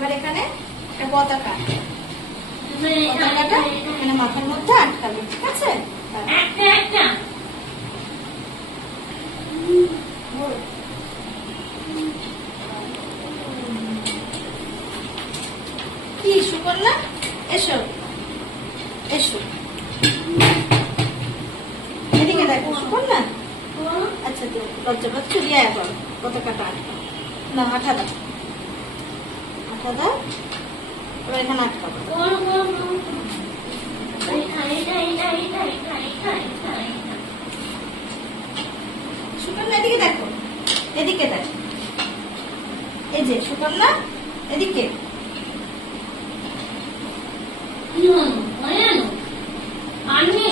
এবার এখানে একটা পতাকা, পতাকাটা এখানে মাথার মধ্যে আটকাবে, ঠিক আছে? কি সুকন্যা, এসো এসো, এদিকে দেখো সুকন্যা। আচ্ছা তো লজ্জা পাচ্ছ, দিয়ে এখন পতাকাটা আটকা না, আঠা দাও, আঠা দাও, এবার এখানে আটকাবো। সুকন্যা এদিকে দেখো, এদিকে দেখো, এই যে সুকন্যা এদিকে। আনবে